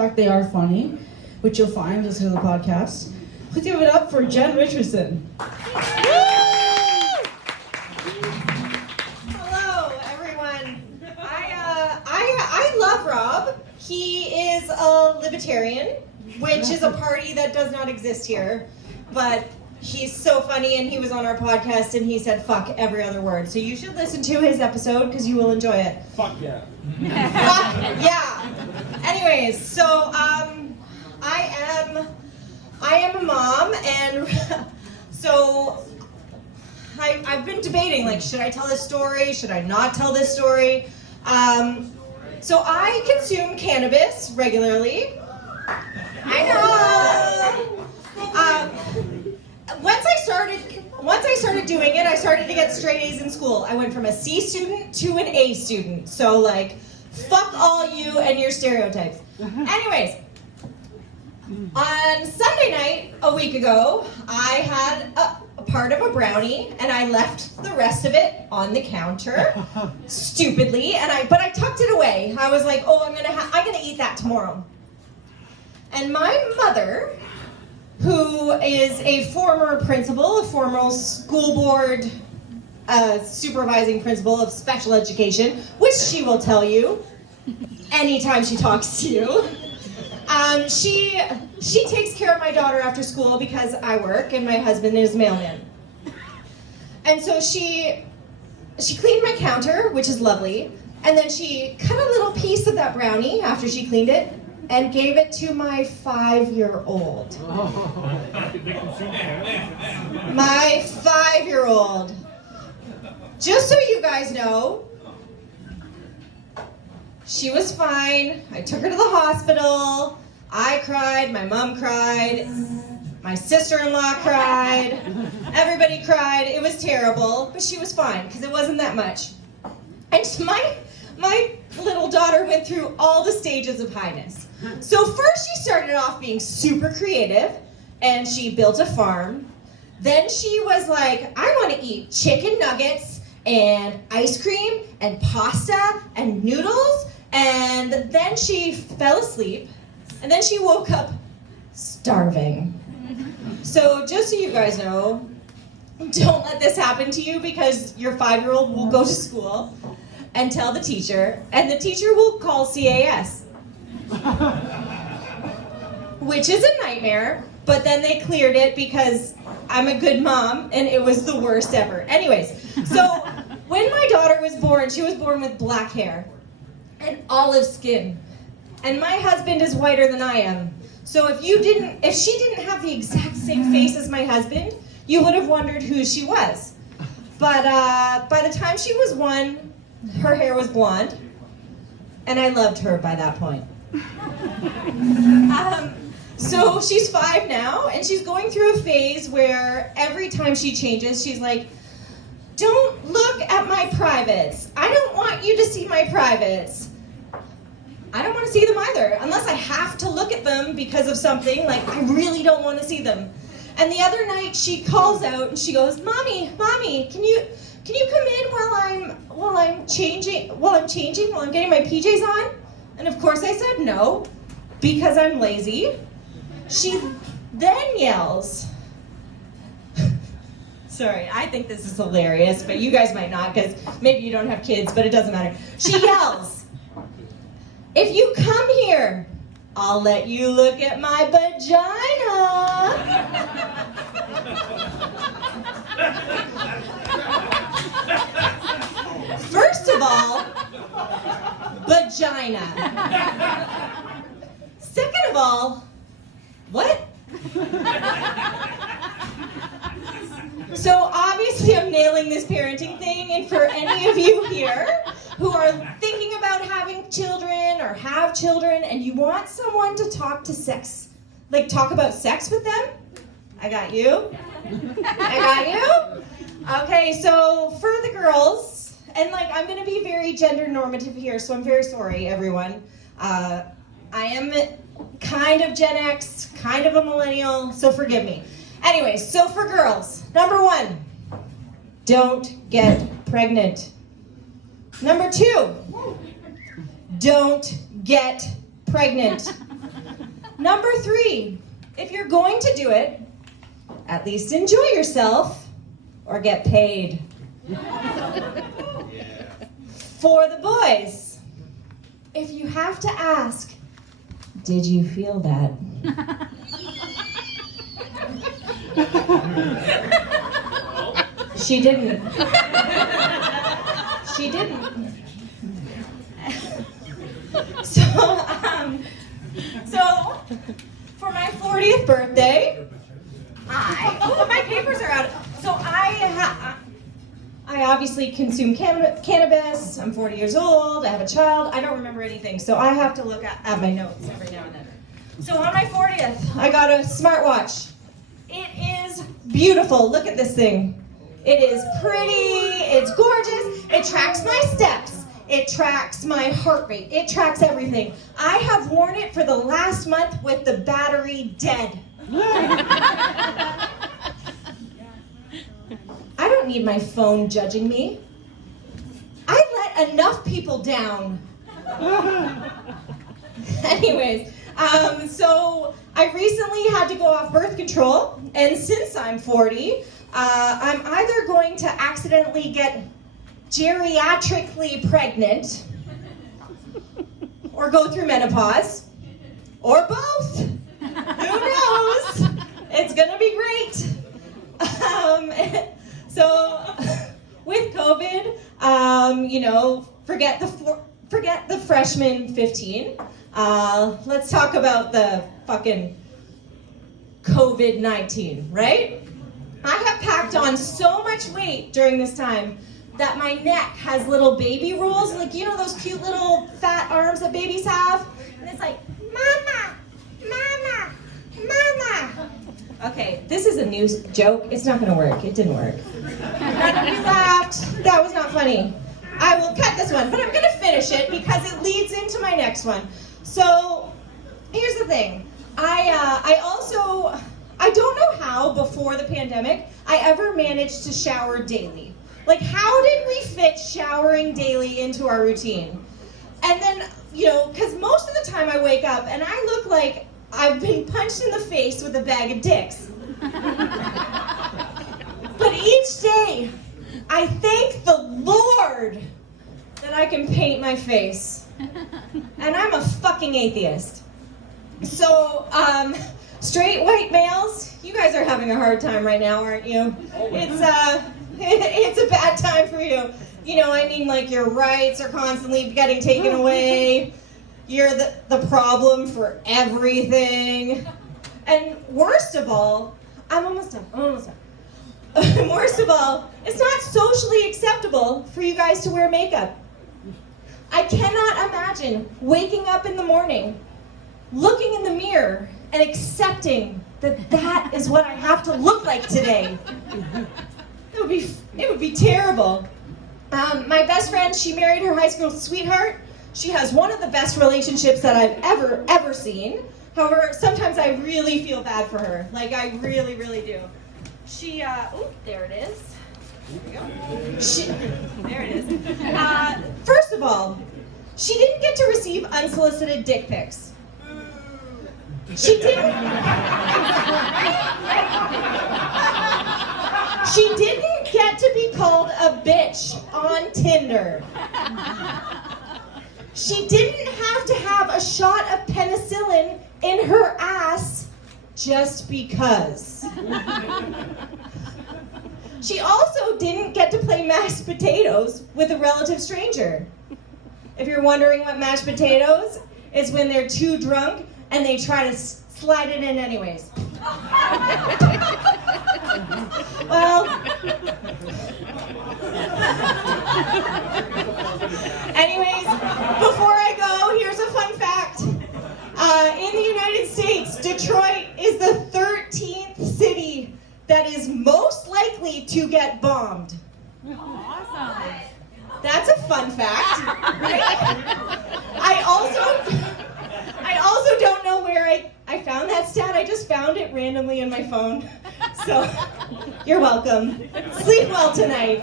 fact they are funny, which you'll find listening to the podcast. Let's give it up for Jen Richardson. Hello, everyone. I love Rob. He is a libertarian, which is a party that does not exist here, but he's so funny, and he was on our podcast, and he said fuck every other word. So you should listen to his episode, because you will enjoy it. Fuck yeah. Fuck yeah. Anyways, so I am a mom, and so I've been debating, like, should I tell this story? Should I not tell this story? So I consume cannabis regularly. I know. Once I started doing it, I started to get straight A's in school. I went from a C student to an A student. So, like, fuck all you and your stereotypes. Anyways, on Sunday night a week ago, I had a part of a brownie, and I left the rest of it on the counter, stupidly. But I tucked it away. I was like, oh, I'm gonna eat that tomorrow. And my mother, who is a former principal, a former school board supervising principal of special education, which she will tell you anytime she talks to you. She takes care of my daughter after school because I work and my husband is mailman. And so she cleaned my counter, which is lovely, and then she cut a little piece of that brownie after she cleaned it and gave it to my 5-year-old. My 5-year-old. Just so you guys know, she was fine. I took her to the hospital. I cried, my mom cried, my sister-in-law cried, everybody cried. It was terrible, but she was fine because it wasn't that much. And my little daughter went through all the stages of highness. So first she started off being super creative, and she built a farm. Then she was like, I want to eat chicken nuggets and ice cream and pasta and noodles. And then she fell asleep, and then she woke up starving. So just so you guys know, don't let this happen to you, because your 5-year-old will go to school and tell the teacher, and the teacher will call CAS. Which is a nightmare, but then they cleared it because I'm a good mom, and it was the worst ever. Anyways, so when my daughter was born, she was born with black hair and olive skin. And my husband is whiter than I am. So if she didn't have the exact same face as my husband, you would have wondered who she was. But by the time she was 1, her hair was blonde, and I loved her by that point. So she's 5 now, and she's going through a phase where every time she changes, she's like, don't look at my privates. I don't want you to see my privates. I don't want to see them either, unless I have to look at them because of something, like I really don't want to see them. And the other night she calls out and she goes, Mommy, can you come in while I'm changing, while I'm getting my PJs on? And of course I said no, because I'm lazy. She then yells, sorry, I think this is hilarious, but you guys might not, because maybe you don't have kids, but it doesn't matter. She yells, if you come here, I'll let you look at my vagina. First of all, vagina. Second of all, what? So obviously I'm nailing this parenting thing, and for any of you here who are thinking about having children or have children and you want someone to talk about sex with them, I got you. Okay, so for the girls, and I'm gonna be very gender normative here, so I'm very sorry, everyone. I am kind of Gen X, kind of a millennial, so forgive me. Anyways, so for girls, number 1, don't get pregnant. Number 2, don't get pregnant. Number 3, if you're going to do it, at least enjoy yourself or get paid. For the boys, if you have to ask, did you feel that? She didn't. She didn't. So for my 40th birthday, my papers are out. So I obviously consume cannabis. I'm 40 years old. I have a child. I don't remember anything, so I have to look at my notes every now and then. So on my 40th, I got a smartwatch. It is beautiful. Look at this thing. It is pretty. It's gorgeous. It tracks my steps. It tracks my heart rate. It tracks everything. I have worn it for the last month with the battery dead. I don't need my phone judging me. I let enough people down. Anyways, so I recently had to go off birth control, and since I'm 40, I'm either going to accidentally get geriatrically pregnant, or go through menopause, or both. Who knows? It's gonna be great. So with COVID, forget the freshman 15. Let's talk about the fucking COVID-19, right? I have packed on so much weight during this time that my neck has little baby rolls, like those cute little fat arms that babies have, and it's like, mama, mama, mama. Okay, this is a new joke. It's not gonna work. It didn't work. None of you laughed. That was not funny. I will cut this one, but I'm gonna finish it because it leads into my next one. So here's the thing. I don't know how before the pandemic I ever managed to shower daily. Like, how did we fit showering daily into our routine? And then, because most of the time I wake up and I look like I've been punched in the face with a bag of dicks. But each day, I thank the Lord that I can paint my face. And I'm a fucking atheist. So, straight white males, you guys are having a hard time right now, aren't you? It's a bad time for you. Like your rights are constantly getting taken away. You're the problem for everything. And worst of all, I'm almost done. Worst of all, it's not socially acceptable for you guys to wear makeup. I cannot imagine waking up in the morning, looking in the mirror, and accepting that is what I have to look like today. It would be terrible. My best friend, she married her high school sweetheart. She has one of the best relationships that I've ever seen. However, sometimes I really feel bad for her. Like, I really, really do. She, there it is. There it is. First of all, she didn't get to receive unsolicited dick pics. She didn't. She didn't get to be called a bitch on Tinder. She didn't have to have a shot of penicillin in her ass just because. She also didn't get to play mashed potatoes with a relative stranger. If you're wondering what mashed potatoes is, when they're too drunk and they try to slide it in anyways. Well, anyways, before I go, here's a fun fact. In the United States, Detroit is the 13th city that is most likely to get bombed. Awesome. That's a fun fact, right? I also don't know where I found that stat. I just found it randomly in my phone. So, you're welcome. Sleep well tonight.